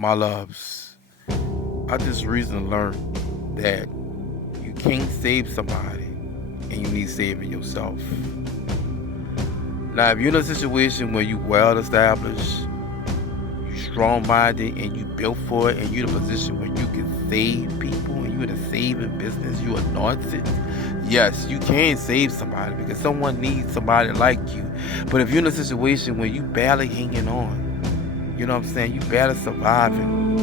My loves, I just recently learned that you can't save somebody and you need saving yourself. Now, if you're in a situation where you well established, you strong minded, and you built for it, and you're in a position where you can save people, and you're in a saving business, you anointed, yes, you can save somebody because someone needs somebody like you. But if you're in a situation where you barely hanging on, you know what I'm saying, you barely surviving,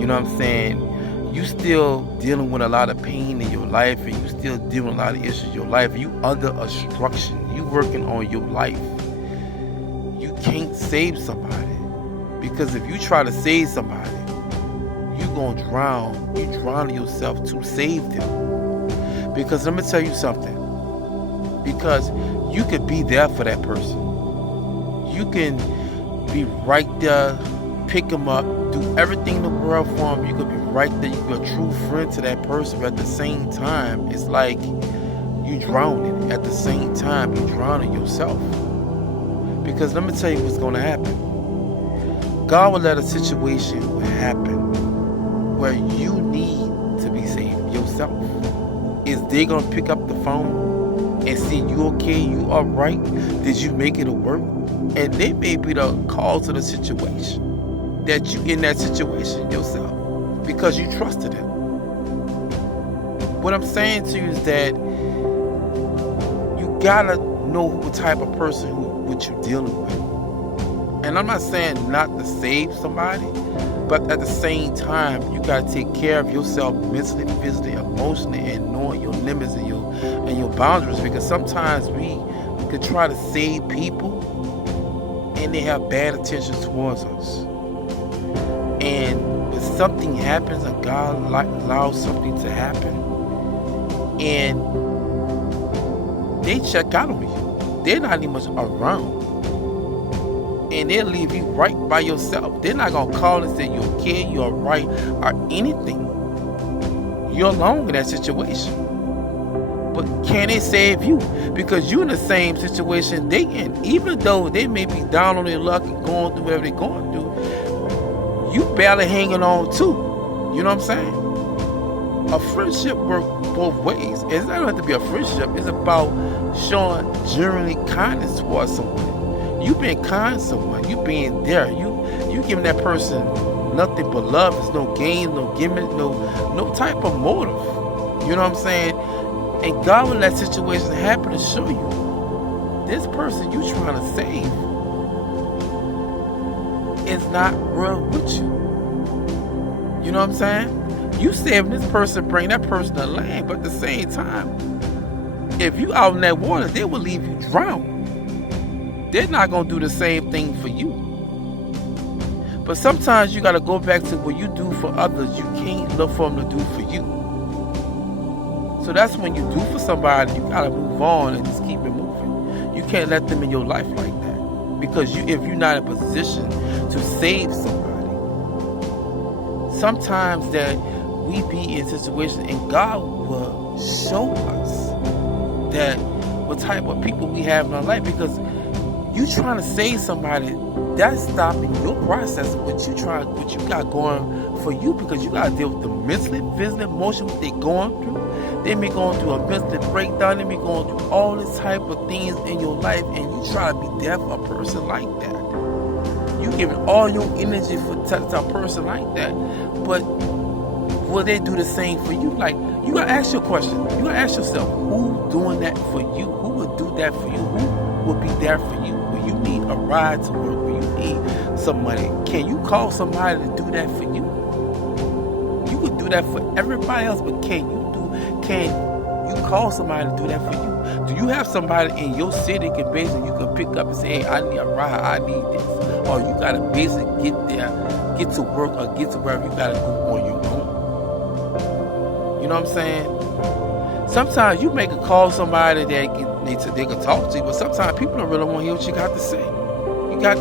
you know what I'm saying, you still dealing with a lot of pain in your life, and you still dealing with a lot of issues in your life, you under obstruction, you working on your life, you can't save somebody. Because if you try to save somebody, you're going to drown. You drown yourself to save them. Because let me tell you something. Because you could be there for that person. You can be right there, pick them up, do everything in the world for them. You could be right there. You could be a true friend to that person. But at the same time, it's like you drowning. At the same time, you're drowning yourself. Because let me tell you what's going to happen. God will let a situation happen where you need to be saved yourself. Is they going to pick up the phone and see you okay, you all right? Did you make it to work? And they may be the cause of the situation, that you in that situation yourself because you trusted him. What I'm saying to you is that you got to know what type of person what you're dealing with. And I'm not saying not to save somebody, but at the same time, you got to take care of yourself mentally, physically, emotionally, and knowing your limits and your boundaries. Because sometimes we could try to save people, and they have bad intentions towards us. And if something happens, and God allows something to happen, and they check out on you, they're not even around. And they'll leave you right by yourself. They're not going to call and say you're okay, you're right, or anything. You're alone in that situation. But can they save you? Because you're in the same situation they in. Even though they may be down on their luck and going through whatever they're going through, you barely hanging on too. You know what I'm saying? A friendship works both ways. It doesn't have to be a friendship. It's about showing genuine kindness towards someone. You being kind to someone, you being there, you giving that person nothing but love. There's no gain, no gimmick, no type of motive. You know what I'm saying? And God will let situations happen to show you this person you trying to save is not real with you. You know what I'm saying? You saving this person, bring that person to land, but at the same time, if you out in that water, they will leave you drowned. They're not going to do the same thing for you. But sometimes you got to go back to what you do for others. You can't look for them to do for you. So that's when you do for somebody, you got to move on and just keep it moving. You can't let them in your life like that. Because if you're not in a position to save somebody, sometimes that we be in situations and God will show us that what type of people we have in our life. Because you trying to save somebody, that's stopping your process of what you got going for you, because you got to deal with the mentally, physically, emotionally, what they going through. They may going through a mental breakdown. They may going through all this type of things in your life, and you try to be there for a person like that. You giving all your energy for a person like that, but will they do the same for you? Like, you got to ask your question. You got to ask yourself, who's doing that for you? Who will do that for you? Who will be there for you when you need a ride to work, when you need some money? Can you call somebody to do that for you? You could do that for everybody else, but can you call somebody to do that for you? Do you have somebody in your city you can pick up and say, hey, I need a ride, I need this? Or you got to basically get there, get to work, or get to wherever you got to go on your own? You know what I'm saying? Sometimes you make a call somebody that they can talk to you, but sometimes people don't really want to hear what you got to say. You can't